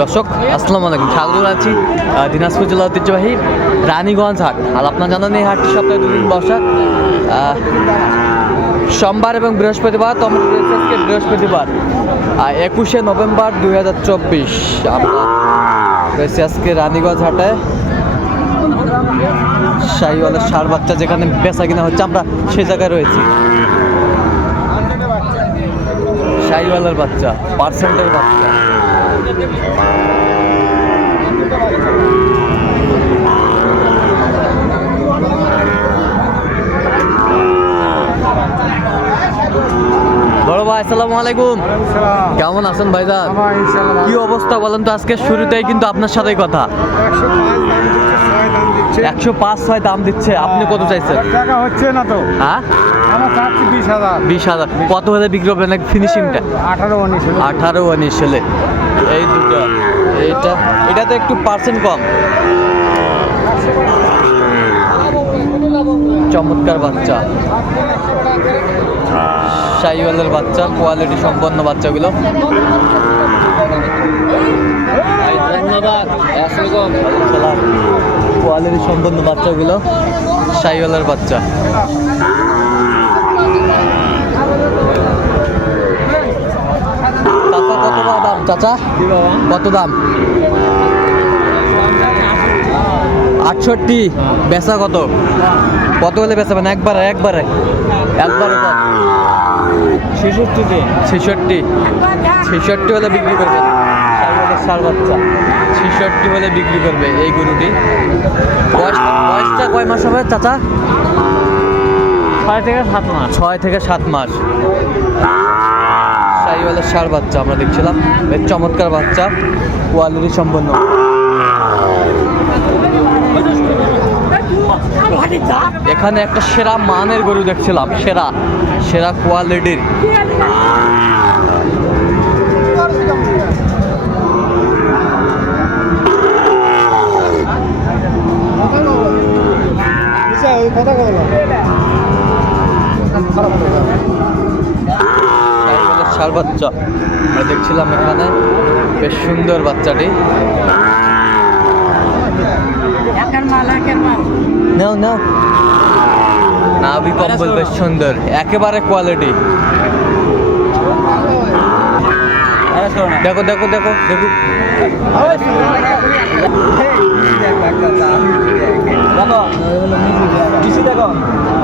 দর্শক আসসালামু আলাইকুম। জানাচ্ছি আহ, দিনাজপুর জেলা ঐতিহ্যবাহী রানীগঞ্জ হাট। আর আপনার জানান এই হাটটি সপ্তাহে দুদিন বসা। সোমবার এবং বৃহস্পতিবার আজকে বৃহস্পতিবার একুশে নভেম্বর দুই হাজার চব্বিশ। আমরা রয়েছে আজকে রানীগঞ্জ হাটে। শাহিওয়ালের সার বাচ্চা যেখানে বেচা কিনা হচ্ছে আমরা সেই জায়গায় রয়েছি। শাহিওয়ালের বাচ্চা পার্সেন্টের বাচ্চা। বড় ভাই আসসালামু আলাইকুম। কেমন আছেন ভাইজান? কি অবস্থা বলেন তো আজকে শুরুতেই কিন্তু আপনার সাথেই কথা। একশো পাঁচ ছয় দাম দিচ্ছে। আপনি কত চাইছেন? টাকা হচ্ছে না তো। হ্যাঁ? বিশ হাজার। বিশ হাজার। কত হলে বিক্রি করবেন ফিনিশিংটা আঠারো উনিশ আঠারো উনিশ হলে। এই দুটো। এইটা এটা তো একটু পার্সেন্ট কম। চমৎকার বাচ্চা। শাহিওয়ালের বাচ্চা কোয়ালিটি সম্পন্ন বাচ্চাগুলো। কোয়ালিটি সম্পন্ন বাচ্চাগুলো শাহিওয়ালের বাচ্চা চাচা কত বা দাম চাচা কত দাম? আটষট্টি। বেচা কত? কত হলে বেচাবেন একবারে একবারে। একবারে ছেষট্টিতে। ছেষট্টি। ছেষট্টি হলে বিক্রি করবেন সার বাচ্চা। ছেষট্টি হলে বিক্রি করবে এই গরুটি। বয়সটা কয় মাস হবে চাচা? ছয় থেকে সাত মাস। ছয় থেকে সাত মাস। শাহিওয়ালের সার বাচ্চা আমরা দেখছিলাম। বেশ চমৎকার বাচ্চা, কোয়ালিটি সম্পন্ন। এখানে একটা সেরা মানের গরু দেখছিলাম, সেরা সেরা কোয়ালিটির। সার বাচ্চা। আমরা দেখছিলাম এখানে বেশ সুন্দর বাচ্চাটি। নাও নাও। নাভি কম্বল বেশ সুন্দর একেবারে কোয়ালিটি দেখো দেখো দেখো দেখো।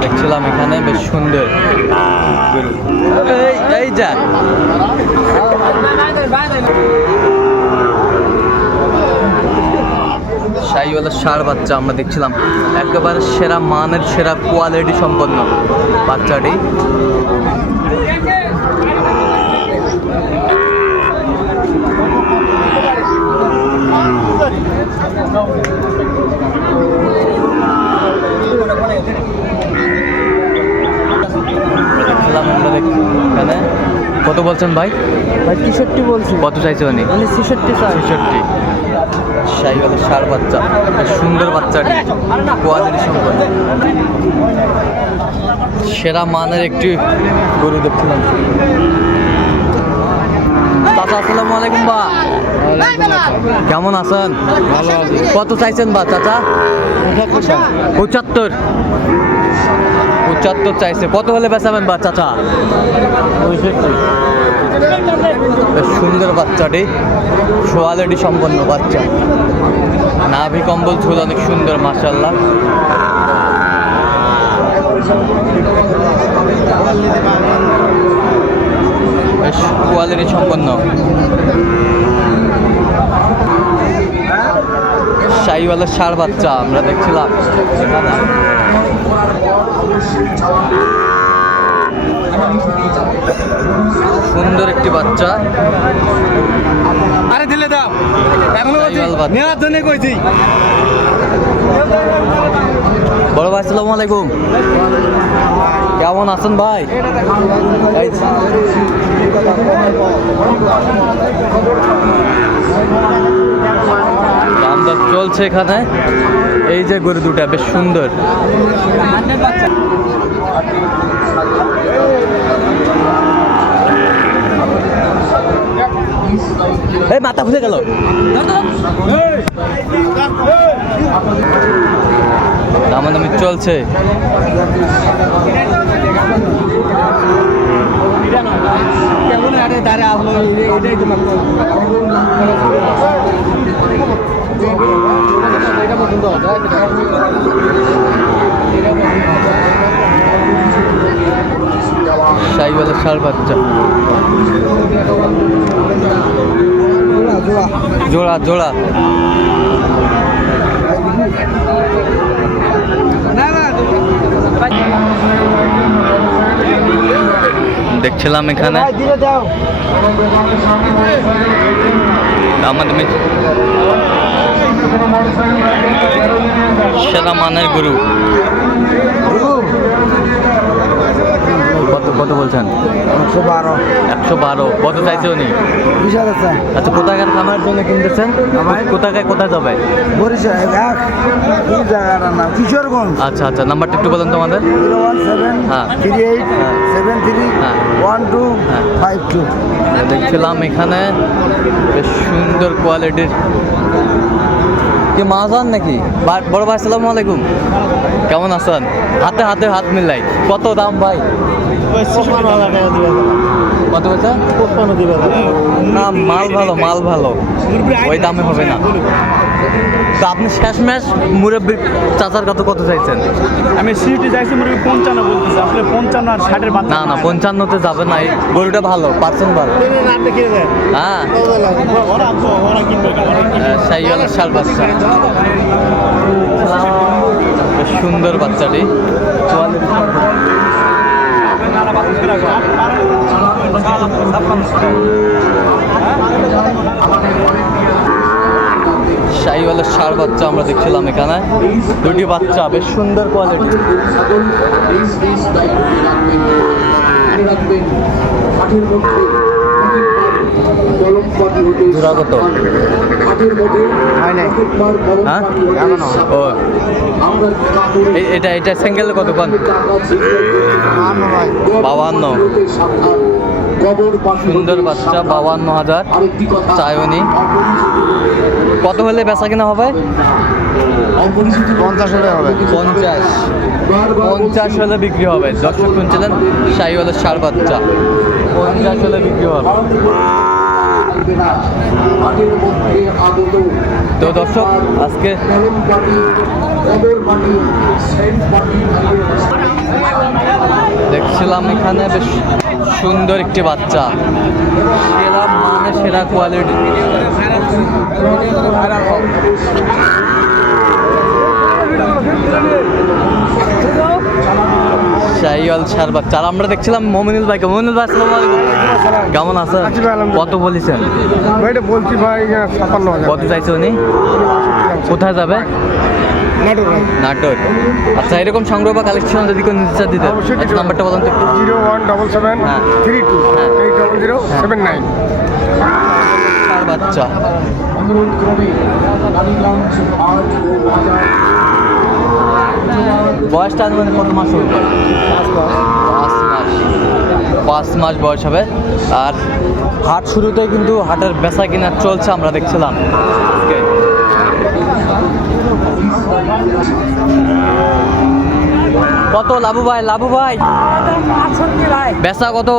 দেখছিলাম এখানে, বেশ সুন্দর। এই এই যা। শাহিওয়ালার সার বাচ্চা আমরা দেখছিলাম। একেবারে সেরা মানের, সেরা কোয়ালিটি সম্পন্ন বাচ্চাটি দেখছিলাম আমরা দেখ- এখানে বলছেন ভাই? ভাই তেষট্টি বলছি। কত চাইছে উনি? মানে ছেষট্টি চাই। ছেষট্টি। শাহিওয়ালের সার বাচ্চা সুন্দর বাচ্চাটি কোয়ালিটি সম্পন্ন। সেরা মানের একটি গরু দেখছিলাম। চাচা আসসালামু আলাইকুম বা। কেমন আছেন? ভালো আছি কত চাইছেন বা চাচা? পঁচাত্তর। পঁচাত্তর চাইছে। কত হলে বেচাবেন বা চাচা? সুন্দর বাচ্চাটি, সোয়ালিটি সম্পন্ন বাচ্চা। নাভি কম্বল ঝুল অনেক সুন্দর মাসাল্লাহ বেশ কোয়ালিটি সম্পন্ন। শাহিওয়ালার সার বাচ্চা, আমরা দেখছিলাম। সুন্দর একটি বাচ্চা। আরে দিলে দাও। এখনও। নেওয়ার জন্য কইছি। বড় ভাই আসসালামু আলাইকুম। কেমন আছেন ভাই? দামদার চলছে এখানে। এই যে গরু দুটা বেশ সুন্দর। এই মাথা খুলে গেল দামাদামি চলছে এটা পছন্দ সাইওয়ালের ষাঁড় বাচ্চা। জোড়া জোড়া। দেখছিলাম এখানে। আমাদের সেরা মানের গরু। কত কত বলছেন? একশো বারো। একশো বারো। কত চাইছে উনি? আচ্ছা কোথাকার খামারের জন্য কিনতেছেন? কোথাকায় কোথায় যাবে? বরিশাল কিশোরগঞ্জ। আচ্ছা আচ্ছা নাম্বারটা একটু বলেন তোমাদের। জিরো ওয়ান সেভেন হ্যাঁ। থ্রি এইট হ্যাঁ। সেভেন থ্রি হ্যাঁ। ওয়ান টু হ্যাঁ। Five two. দেখছিলাম এখানে বেশ সুন্দর কোয়ালিটির কি মাহাজান নাকি? বড় ভাই সালাম আলাইকুম। কেমন আছেন? হাতে হাতে হাত মিলাই। কত দাম ভাই? কত বলছেন না মাল ভালো মাল ভালো। ওই দামে হবে না। তো আপনি শেষমেশ মুরব্বী চাচার কত কত চাইছেন? আমি সিটি যাইছি মুরগি পঞ্চান্ন বলতেছি। আসলে পঞ্চান্ন আর ষাটের বাচ্চা না না পঞ্চান্নতে যাবে না। গরুটা ভালো পার্সেন্ট ভালো। হ্যাঁ। কিনবে। সাইয়াল শাল বাচ্চা। সুন্দর বাচ্চাটি। শাহিওয়ালের সার বাচ্চা আমরা দেখছিলাম এখানে। দুটি বাচ্চা বেশ সুন্দর কোয়ালিটি জোড়া কত হ্যাঁ ও। এটা এটা সিঙ্গেল কত কোন বাবান্ন সুন্দর বাচ্চা বাবান্ন হাজার। চায়নি। কত হলে বেচা কিনা হবে? পঞ্চাশ হলে হবে। পঞ্চাশ। পঞ্চাশ হলে বিক্রি হবে। দর্শক শুনছিলেন? সাই হলে সার বাচ্চা। পঞ্চাশ হলে বিক্রি হবে। তো দর্শক আজকে দেখছিলাম এখানে বেশ সুন্দর একটি বাচ্চা সেরা মানে সেরা কোয়ালিটি শাহিওয়াল সার বাচ্চা আর আমরা দেখছিলাম মমিনুল ভাইকে। মমিনুল ভাই আসসালামু আলাইকুম। কেমন আছেন? আছি কত বলেছেন? ভাইটা বলছি ভাই হাজার। কত চাইছে উনি? কোথায় যাবে? নাটক আচ্ছা এরকম সংগ্রহ বা কালেকশন যদি কোনো নিতে দিতে অবশ্যই আচ্ছা, নাম্বারটা বলুন তো। জিরো ওয়ান ডবল সেভেন হ্যাঁ। থ্রি টু হ্যাঁ। Eight double zero seven nine. বাচ্চা। বয়সটা মানে কত মাস হবে? পাঁচ মাস। পাঁচ মাস বয়স হবে। আর হাট শুরুতে কিন্তু হাটের বেচা কিনা চলছে, আমরা দেখছিলাম। কত লাভু ভাই? লাভু ভাই? বেচা কত?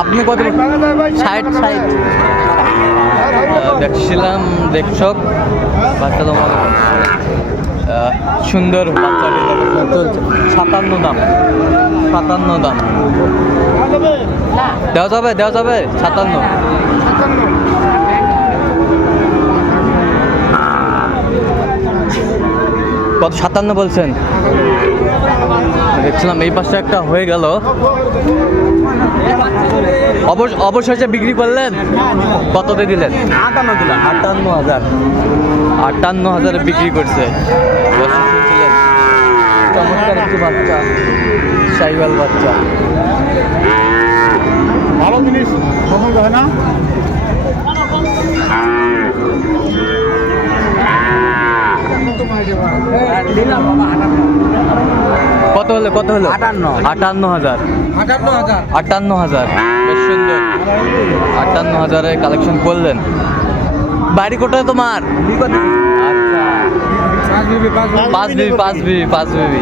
আপনি কত? ষাট ষাট। দেখছিলাম দেখছক মনে আহ, সুন্দর সাতান্ন দাম। সাতান্ন দাম। দেওয়া যাবে দেওয়া যাবে। সাতান্ন। কত সাতান্ন বলছেন? দেখছিলাম এই পাশে একটা হয়ে গেল। অবশেষে বিক্রি করলেন? কততে দিলেন? আটান্ন দিলাম। আটান্ন হাজার। আটান্ন হাজারে বিক্রি করছে। চমৎকার একটি বাচ্চা সাইওয়াল বাচ্চা। ভালো জিনিস পছন্দ হয় না। কত হলো কত হলো? আটান্ন। আটান্ন হাজার। আটান্ন হাজার। আটান্ন হাজার। বেশ সুন্দর। আটান্ন হাজারে কালেকশন করলেন। বাড়ি কোথায় তোমার? আচ্ছা পাঁচ বিবি পাঁচ বিবি পাঁচ বিবি পাঁচ বিবি পাঁচ বিবি।